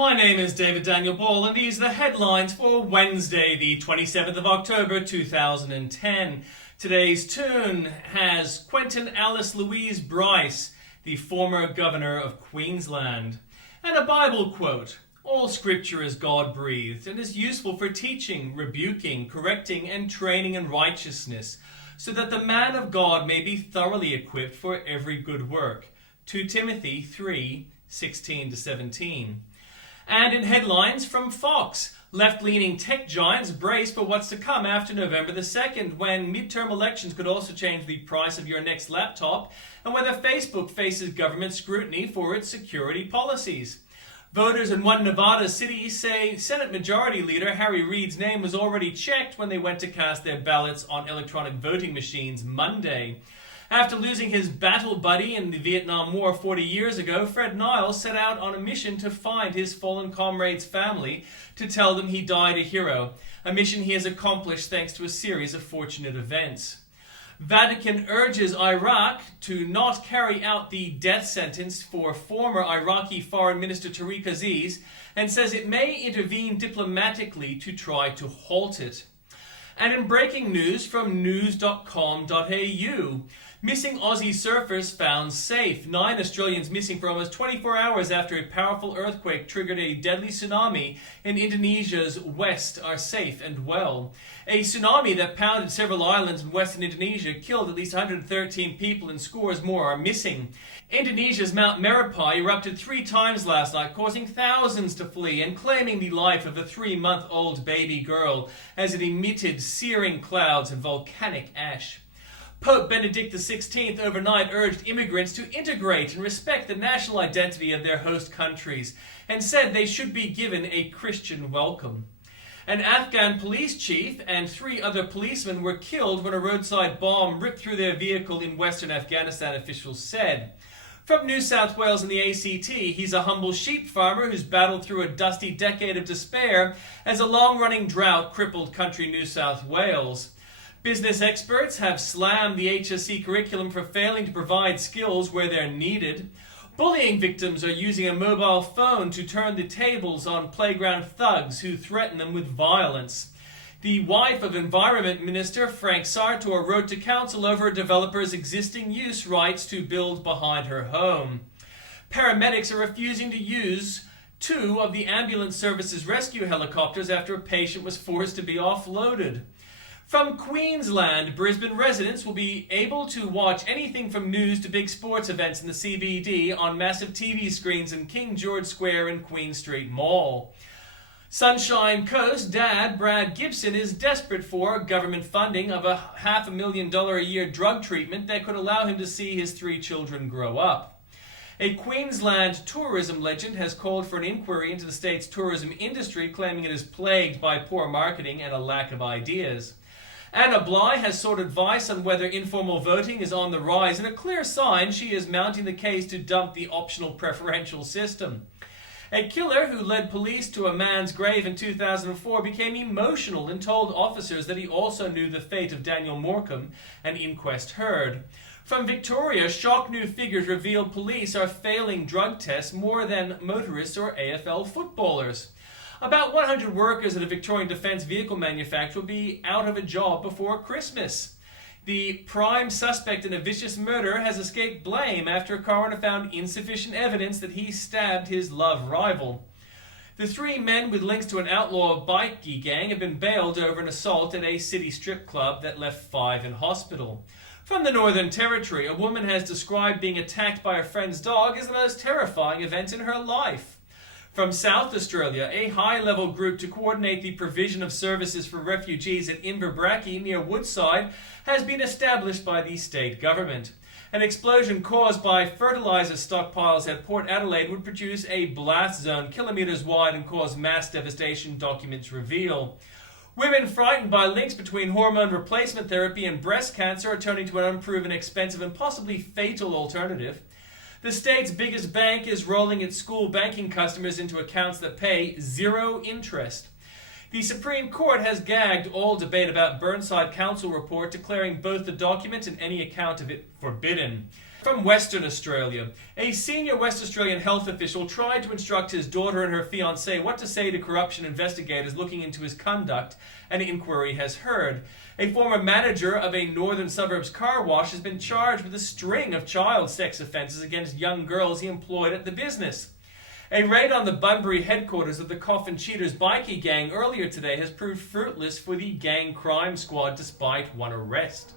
My name is David Daniel Ball, and these are the headlines for Wednesday, the 27th of October, 2010. Today's tune has Quentin Alice Louise Bryce, the former governor of Queensland. And a Bible quote: "All scripture is God-breathed and is useful for teaching, rebuking, correcting, and training in righteousness, so that the man of God may be thoroughly equipped for every good work." 2 Timothy 3:16-17. And in headlines from Fox, left-leaning tech giants brace for what's to come after November the 2nd, when midterm elections could also change the price of your next laptop, and whether Facebook faces government scrutiny for its security policies. Voters in one Nevada city say Senate Majority Leader Harry Reid's name was already checked when they went to cast their ballots on electronic voting machines Monday. After losing his battle buddy in the Vietnam War 40 years ago, Fred Niles set out on a mission to find his fallen comrade's family to tell them he died a hero, a mission he has accomplished thanks to a series of fortunate events. Vatican urges Iraq to not carry out the death sentence for former Iraqi Foreign Minister Tariq Aziz and says it may intervene diplomatically to try to halt it. And in breaking news from news.com.au, missing Aussie surfers found safe. 9 Australians missing for almost 24 hours after a powerful earthquake triggered a deadly tsunami in Indonesia's west are safe and well. A tsunami that pounded several islands in western Indonesia killed at least 113 people and scores more are missing. Indonesia's Mount Merapi erupted 3 times last night, causing thousands to flee and claiming the life of a 3-month-old baby girl as it emitted searing clouds and volcanic ash. Pope Benedict XVI overnight urged immigrants to integrate and respect the national identity of their host countries and said they should be given a Christian welcome. An Afghan police chief and 3 other policemen were killed when a roadside bomb ripped through their vehicle in western Afghanistan, officials said. From New South Wales and the ACT, he's a humble sheep farmer who's battled through a dusty decade of despair as a long-running drought crippled country New South Wales. Business experts have slammed the HSC curriculum for failing to provide skills where they're needed. Bullying victims are using a mobile phone to turn the tables on playground thugs who threaten them with violence. The wife of Environment Minister Frank Sartor wrote to council over a developer's existing use rights to build behind her home. Paramedics are refusing to use 2 of the ambulance service's rescue helicopters after a patient was forced to be offloaded. From Queensland, Brisbane residents will be able to watch anything from news to big sports events in the CBD on massive TV screens in King George Square and Queen Street Mall. Sunshine Coast dad Brad Gibson is desperate for government funding of a $500,000 a year drug treatment that could allow him to see his 3 children grow up. A Queensland tourism legend has called for an inquiry into the state's tourism industry, claiming it is plagued by poor marketing and a lack of ideas. Anna Bligh has sought advice on whether informal voting is on the rise, and a clear sign she is mounting the case to dump the optional preferential system. A killer who led police to a man's grave in 2004 became emotional and told officers that he also knew the fate of Daniel Morecambe, an inquest heard. From Victoria, shock new figures reveal police are failing drug tests more than motorists or AFL footballers. About 100 workers at a Victorian defence vehicle manufacturer will be out of a job before Christmas. The prime suspect in a vicious murder has escaped blame after a coroner found insufficient evidence that he stabbed his love rival. The 3 men with links to an outlaw bikie gang have been bailed over an assault at a city strip club that left 5 in hospital. From the Northern Territory, a woman has described being attacked by a friend's dog as the most terrifying event in her life. From South Australia, a high-level group to coordinate the provision of services for refugees at Inverbrackie near Woodside has been established by the state government. An explosion caused by fertilizer stockpiles at Port Adelaide would produce a blast zone kilometres wide and cause mass devastation, documents reveal. Women frightened by links between hormone replacement therapy and breast cancer are turning to an unproven, expensive and possibly fatal alternative. The state's biggest bank is rolling its school banking customers into accounts that pay 0 interest. The Supreme Court has gagged all debate about Burnside Council report, declaring both the document and any account of it forbidden. From Western Australia, a senior West Australian health official tried to instruct his daughter and her fiancé what to say to corruption investigators looking into his conduct, an inquiry has heard. A former manager of a northern suburbs car wash has been charged with a string of child sex offences against young girls he employed at the business. A raid on the Bunbury headquarters of the Coffin Cheaters bikie gang earlier today has proved fruitless for the gang crime squad despite one arrest.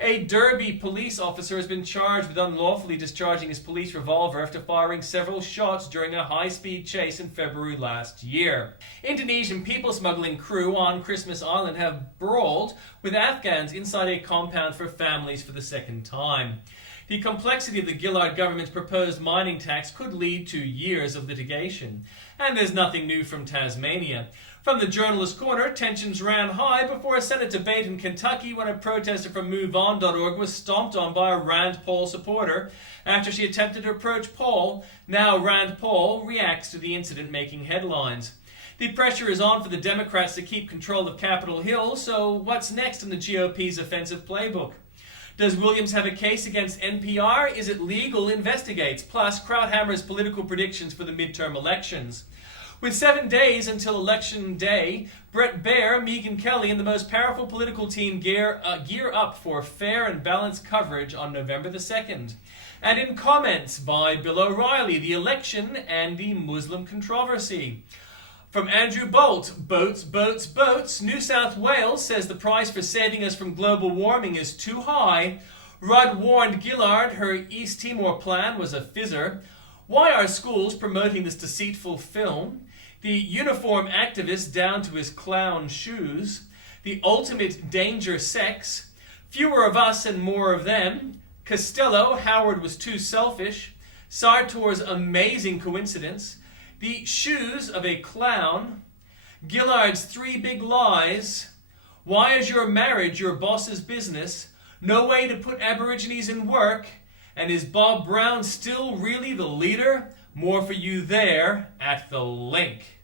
A Derby police officer has been charged with unlawfully discharging his police revolver after firing several shots during a high-speed chase in February last year. Indonesian people smuggling crew on Christmas Island have brawled with Afghans inside a compound for families for the second time. The complexity of the Gillard government's proposed mining tax could lead to years of litigation. And there's nothing new from Tasmania. From the Journalist Corner, tensions ran high before a Senate debate in Kentucky when a protester from MoveOn.org was stomped on by a Rand Paul supporter after she attempted to approach Paul. Now Rand Paul reacts to the incident making headlines. The pressure is on for the Democrats to keep control of Capitol Hill, so what's next in the GOP's offensive playbook? Does Williams have a case against NPR? Is it legal? Investigates. Plus, Krauthammer's political predictions for the midterm elections. With 7 days until Election Day, Bret Baier, Megyn Kelly, and the most powerful political team gear up for fair and balanced coverage on November the 2nd. And in comments by Bill O'Reilly, the election and the Muslim controversy. From Andrew Bolt, boats, boats, boats. New South Wales says the price for saving us from global warming is too high. Rudd warned Gillard her East Timor plan was a fizzer. Why are schools promoting this deceitful film? The uniform activist down to his clown shoes. The ultimate danger sex. Fewer of us and more of them. Costello, Howard was too selfish. Sartor's amazing coincidence. The shoes of a clown. Gillard's 3 big lies. Why is your marriage your boss's business? No way to put Aborigines in work. And is Bob Brown still really the leader? More for you there at the link.